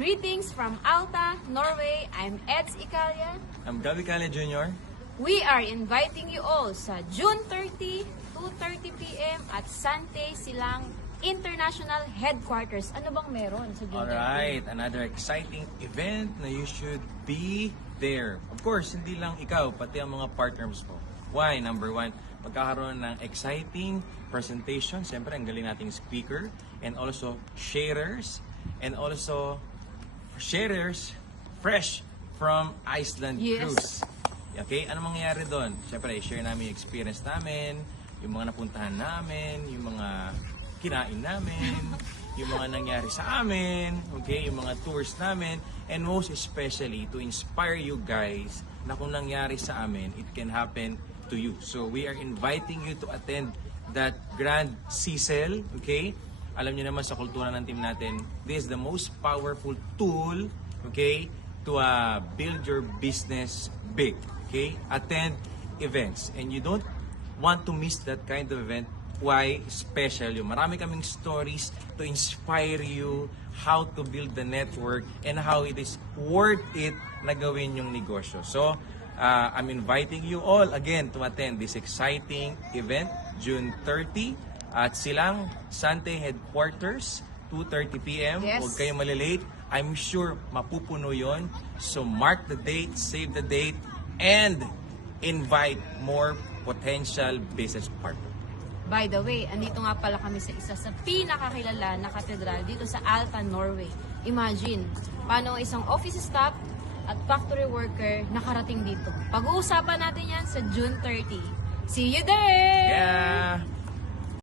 Greetings from Alta, Norway. I'm Eds Ikalia. I'm Gabi Cale Jr. We are inviting you all sa June 30, 2:30 p.m. at Sante Silang International Headquarters. Ano bang meron sa June 30? Alright, another exciting event na you should be there. Of course, hindi lang ikaw, pati ang mga partners mo. Why? Number one, magkakaroon ng exciting presentation. Siyempre, ang galing nating speaker. And also, sharers. And also, sharers fresh from Iceland Yes. Cruise. Okay, ano mangyayari doon? Siyempre, i-share namin yung experience namin, yung mga napuntahan namin, yung mga kinain namin, yung mga nangyari sa amin, okay, yung mga tours namin, and most especially to inspire you guys na kung nangyari sa amin, it can happen to you. So we are inviting you to attend that Grand Cecil, okay? Alam niyo naman sa kultura ng team natin, this is the most powerful tool, okay, to build your business big, okay? Attend events, and you don't want to miss that kind of event. Why special yun? Marami kaming stories to inspire you how to build the network and how it is worth it na gawin yung negosyo. So, I'm inviting you all again to attend this exciting event, June 30 at Silang Sante Headquarters, 2:30 p.m. Yes. Huwag kayong malilate. I'm sure mapupuno yon. So, mark the date, save the date, and invite more potential business partners. By the way, andito nga pala kami sa isa sa pinakakilala na katedral dito sa Alta, Norway. Imagine, paano isang office staff at factory worker nakarating dito. Pag-uusapan natin yan sa June 30. See you there! Yeah!